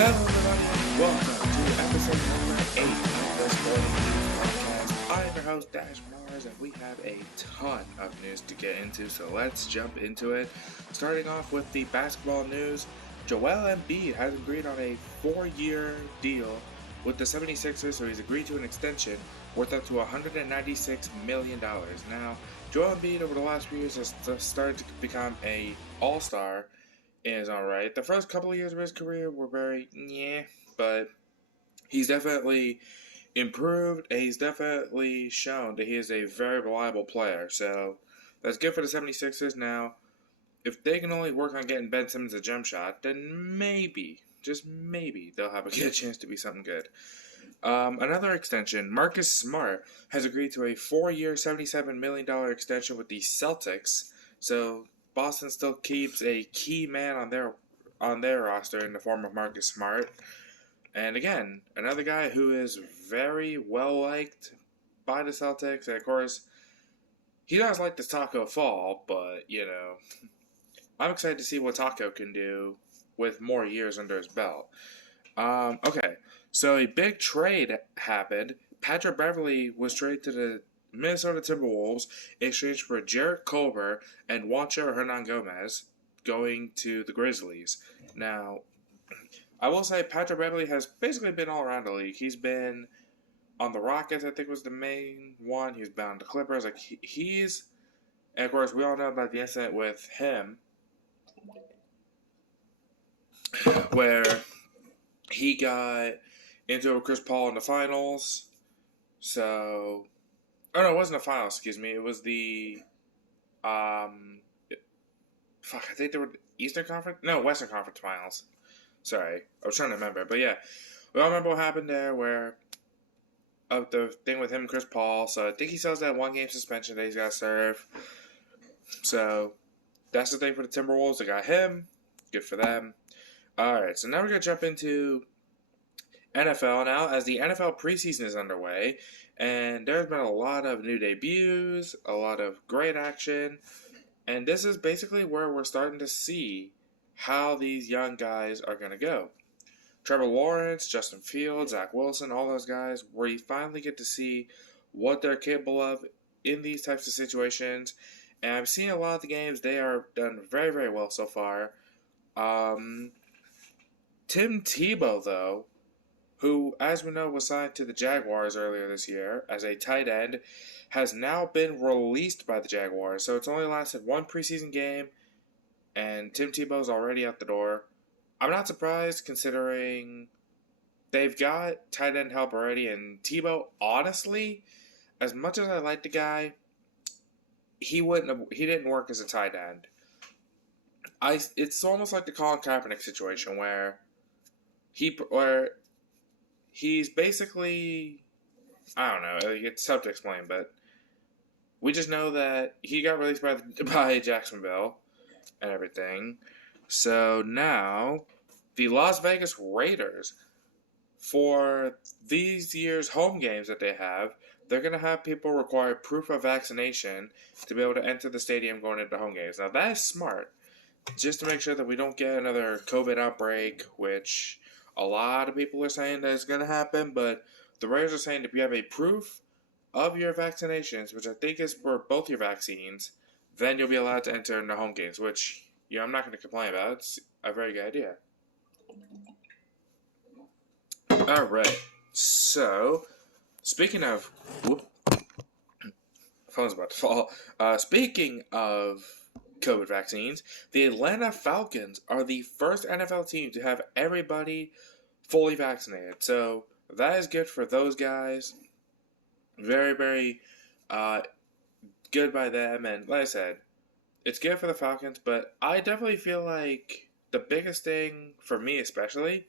Hello, everybody, and welcome to episode number 8 of the Sporting News Podcast. I am your host, Dash Mars, and we have a ton of news to get into, so let's jump into it. Starting off with the basketball news, Joelle Embiid has agreed on a 4-year deal with the 76ers, so he's agreed to an extension worth up to $196 million. Now, Joelle Embiid over the last few years has started to become an all-star in his own right. The first couple of years of his career were very but he's definitely improved, and he's definitely shown that he is a very reliable player. So that's good for the 76ers. Now, if they can only work on getting Ben Simmons a jump shot, then maybe, just maybe, they'll have a good chance to be something good. Another extension, Marcus Smart has agreed to a 4-year, $77 million extension with the Celtics. So Boston still keeps a key man on their roster in the form of Marcus Smart. And again, another guy who is very well liked by the Celtics. And of course, he does like this Taco Fall, but I'm excited to see what Taco can do with more years under his belt. Okay, so a big trade happened. Patrick Beverley was traded to the Minnesota Timberwolves in exchange for Jarrett Culver and Juancho Hernangomez going to the Grizzlies. Now, I will say Patrick Beverley has basically been all around the league. He's been on the Rockets, I think was the main one. He's been on the Clippers. And of course, we all know about the incident with him where he got into it with Chris Paul in the finals. So, oh no, it wasn't the finals, excuse me. It was the, I think they were Eastern Conference? No, Western Conference finals. Sorry, I was trying to remember. But yeah, we all remember what happened there where, the thing with him and Chris Paul. So I think he still has that 1-game suspension that he's got to serve. So, that's the thing for the Timberwolves. They got him. Good for them. Alright, so now we're going to jump into NFL now, as the NFL preseason is underway, and there's been a lot of new debuts, a lot of great action, and this is basically where we're starting to see how these young guys are going to go. Trevor Lawrence, Justin Fields, Zach Wilson, all those guys, where you finally get to see what they're capable of in these types of situations, and I've seen a lot of the games. They are done very, very well so far. Tim Tebow, though, who, as we know, was signed to the Jaguars earlier this year as a tight end, has now been released by the Jaguars. So it's only lasted one preseason game, and Tim Tebow's already out the door. I'm not surprised, considering they've got tight end help already, and Tebow, honestly, as much as I like the guy, he didn't work as a tight end. It's almost like the Colin Kaepernick situation where he's basically, I don't know, it's tough to explain, but we just know that he got released by Jacksonville and everything. So now, the Las Vegas Raiders, for these year's home games that they have, they're going to have people require proof of vaccination to be able to enter the stadium going into home games. Now, that is smart, just to make sure that we don't get another COVID outbreak, which a lot of people are saying that is going to happen, but the Raiders are saying if you have a proof of your vaccinations, which I think is for both your vaccines, then you'll be allowed to enter into home games, which, I'm not going to complain about. It's a very good idea. Alright, so, speaking of, phone's about to fall. Speaking of COVID vaccines, the Atlanta Falcons are the first NFL team to have everybody fully vaccinated. So that is good for those guys. Very, very good by them. And like I said, it's good for the Falcons, but I definitely feel like the biggest thing for me, especially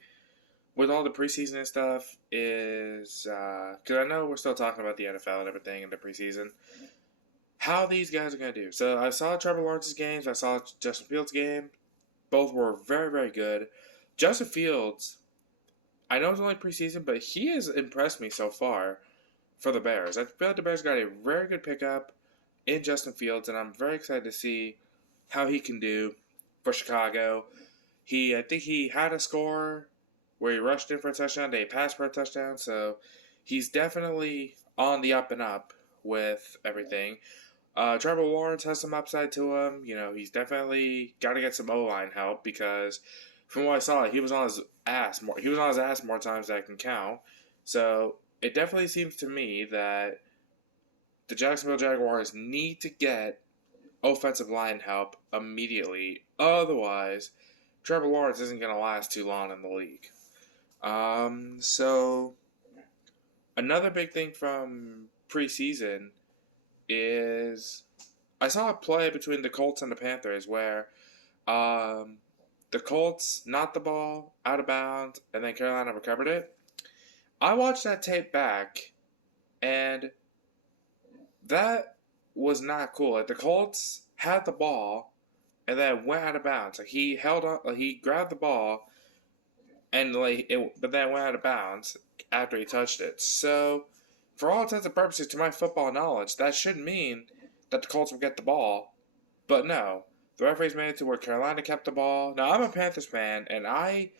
with all the preseason and stuff, is because I know we're still talking about the NFL and everything in the preseason, how these guys are going to do. So I saw Trevor Lawrence's games. I saw Justin Fields' game. Both were very, very good. Justin Fields, I know it's only preseason, but he has impressed me so far for the Bears. I feel like the Bears got a very good pickup in Justin Fields, and I'm very excited to see how he can do for Chicago. I think he had a score where he rushed in for a touchdown, then he passed for a touchdown. So he's definitely on the up and up with everything. Trevor Lawrence has some upside to him. He's definitely got to get some O-line help because from what I saw, he was on his ass more. He was on his ass more times than I can count. So it definitely seems to me that the Jacksonville Jaguars need to get offensive line help immediately. Otherwise, Trevor Lawrence isn't going to last too long in the league. So another big thing from preseason is I saw a play between the Colts and the Panthers where the Colts knocked the ball out of bounds and then Carolina recovered it. I watched that tape back and that was not cool. Like the Colts had the ball and then went out of bounds. Like he held on, like he grabbed the ball and but then went out of bounds after he touched it. So, for all intents and purposes, to my football knowledge, that should mean that the Colts will get the ball. But no, the referees made it to where Carolina kept the ball. Now, I'm a Panthers fan, and I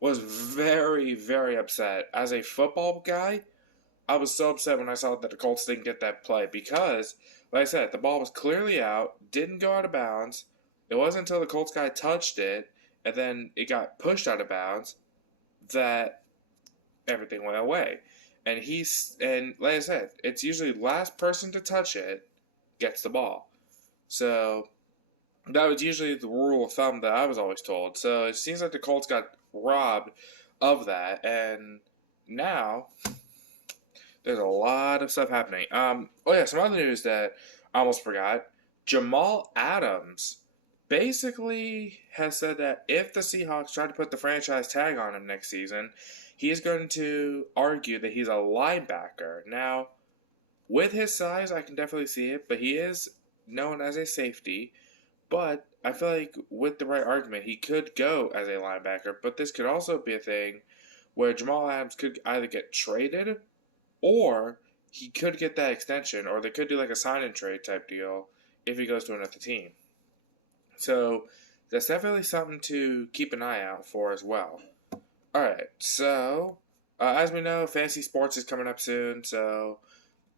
was very, very upset. As a football guy, I was so upset when I saw that the Colts didn't get that play because, like I said, the ball was clearly out, didn't go out of bounds. It wasn't until the Colts guy touched it, and then it got pushed out of bounds, that everything went away. And like I said, it's usually last person to touch it gets the ball. So that was usually the rule of thumb that I was always told. So it seems like the Colts got robbed of that, and now there's a lot of stuff happening. Some other news that I almost forgot. Jamal Adams basically has said that if the Seahawks try to put the franchise tag on him next season, he is going to argue that he's a linebacker. Now, with his size, I can definitely see it, but he is known as a safety. But I feel like with the right argument, he could go as a linebacker. But this could also be a thing where Jamal Adams could either get traded or he could get that extension, or they could do like a sign and trade type deal if he goes to another team. So that's definitely something to keep an eye out for as well. Alright, so as we know, fantasy sports is coming up soon, so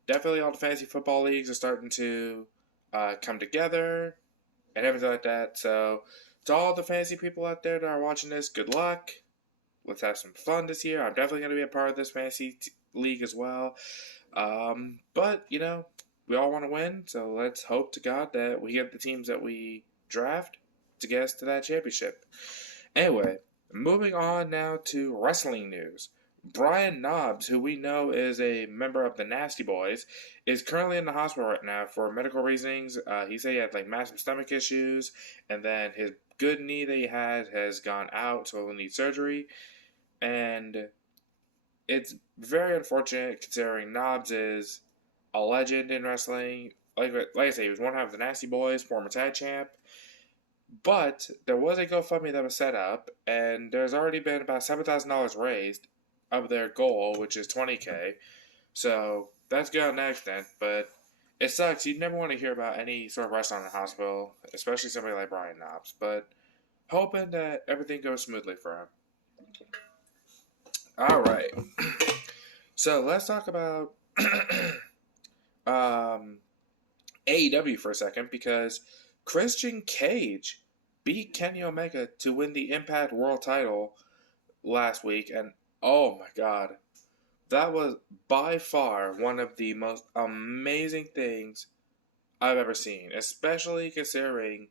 definitely all the fantasy football leagues are starting to come together and everything like that. So to all the fantasy people out there that are watching this, good luck. Let's have some fun this year. I'm definitely going to be a part of this fantasy league as well. But, we all want to win, so let's hope to God that we get the teams that we draft to get us to that championship. Anyway, moving on now to wrestling news. Brian Knobbs, who we know is a member of the Nasty Boys, is currently in the hospital right now for medical reasons. He said he had massive stomach issues, and then his good knee that he had has gone out, so he'll need surgery. And it's very unfortunate considering Knobbs is a legend in wrestling. Like I say, he was one half of the Nasty Boys, former tag champ. But there was a GoFundMe that was set up, and there's already been about $7,000 raised of their goal, which is $20,000. So that's good on that extent, but it sucks. You never want to hear about any sort of wrestler in the hospital, especially somebody like Brian Knobbs. But hoping that everything goes smoothly for him. All right. So let's talk about AEW for a second, because Christian Cage beat Kenny Omega to win the Impact World title last week, and oh my god, that was by far one of the most amazing things I've ever seen, especially considering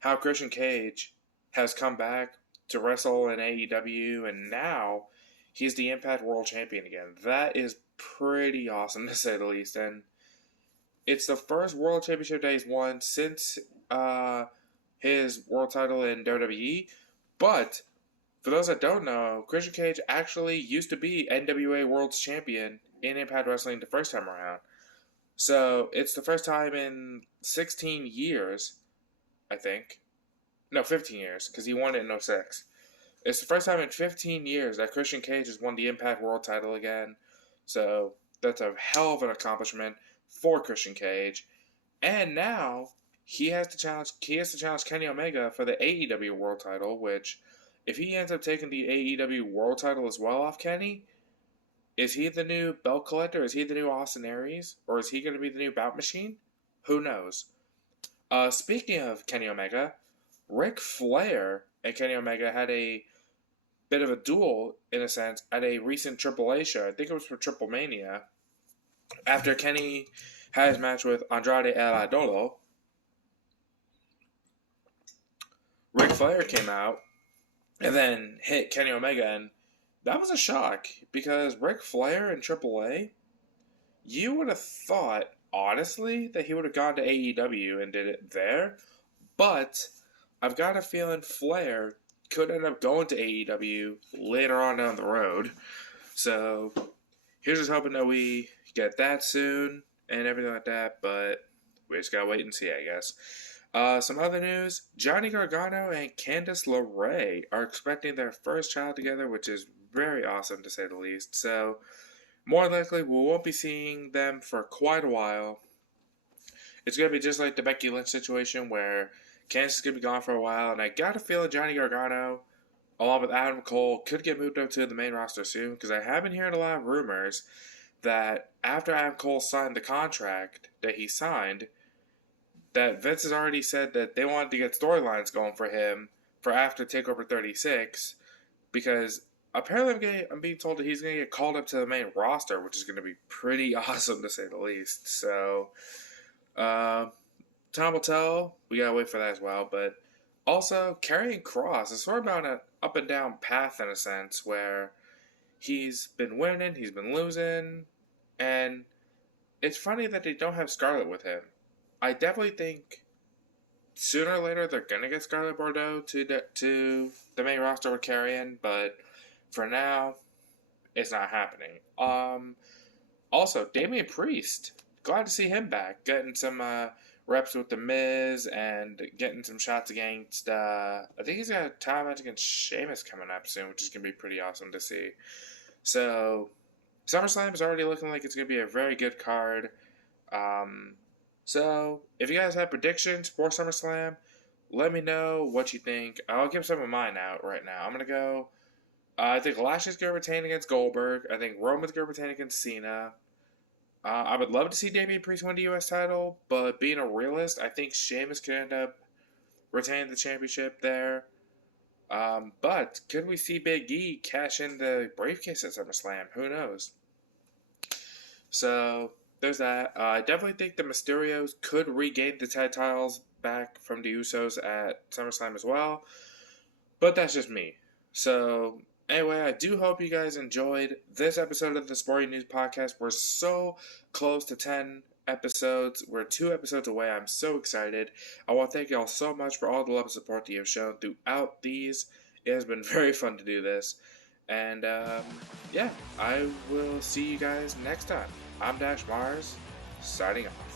how Christian Cage has come back to wrestle in AEW, and now he's the Impact World Champion again. That is pretty awesome, to say the least, and it's the first World Championship that he's won since his world title in WWE. But for those that don't know, Christian Cage actually used to be NWA World's Champion in Impact Wrestling the first time around. So it's the first time in 16 years, I think. No, 15 years, because he won it in 2006. It's the first time in 15 years that Christian Cage has won the Impact World title again. So that's a hell of an accomplishment for Christian Cage. And now he has to challenge Kenny Omega for the AEW World title, which if he ends up taking the AEW World title as well off Kenny, is he the new belt collector? Is he the new Austin Aries? Or is he going to be the new bout machine? Who knows? Speaking of Kenny Omega, Ric Flair and Kenny Omega had a bit of a duel, in a sense, at a recent AAA show. I think it was for Triple Mania. After Kenny had his match with Andrade El Idolo, Ric Flair came out and then hit Kenny Omega, and that was a shock because Ric Flair in AAA, you would have thought, honestly, that he would have gone to AEW and did it there, but I've got a feeling Flair could end up going to AEW later on down the road. So here's just hoping that we get that soon and everything like that, but we just gotta wait and see, I guess. Some other news, Johnny Gargano and Candace Larae are expecting their first child together, which is very awesome to say the least. So more likely we won't be seeing them for quite a while. It's going to be just like the Becky Lynch situation where Candace is going to be gone for a while, and I got a feeling Johnny Gargano, along with Adam Cole, could get moved up to the main roster soon, because I have been hearing a lot of rumors that after Adam Cole signed the contract that he signed, that Vince has already said that they wanted to get storylines going for him for after TakeOver 36, because apparently I'm being told that he's going to get called up to the main roster, which is going to be pretty awesome to say the least. So, time will tell. We got to wait for that as well. But also, Karrion Kross is sort of on an up and down path in a sense where he's been winning, he's been losing, and it's funny that they don't have Scarlett with him. I definitely think sooner or later they're going to get Scarlett Bordeaux to the main roster with Karrion, but for now, it's not happening. Also, Damian Priest, glad to see him back, getting some reps with The Miz and getting some shots against, I think he's got a title match against Sheamus coming up soon, which is going to be pretty awesome to see. So, SummerSlam is already looking like it's going to be a very good card. So, if you guys have predictions for SummerSlam, let me know what you think. I'll give some of mine out right now. I'm going to go, I think Lashley's going to retain against Goldberg. I think Roman's going to retain against Cena. I would love to see Damian Priest win the U.S. title, but being a realist, I think Sheamus could end up retaining the championship there. But could we see Big E cash in the briefcase at SummerSlam? Who knows? So, there's that. I definitely think the Mysterios could regain the tag titles back from the Usos at SummerSlam as well. But that's just me. So, anyway, I do hope you guys enjoyed this episode of the Sporting News Podcast. We're so close to 10 episodes. We're 2 episodes away. I'm so excited. I want to thank y'all so much for all the love and support that you have shown throughout these. It has been very fun to do this. And, yeah, I will see you guys next time. I'm DashMars, signing off.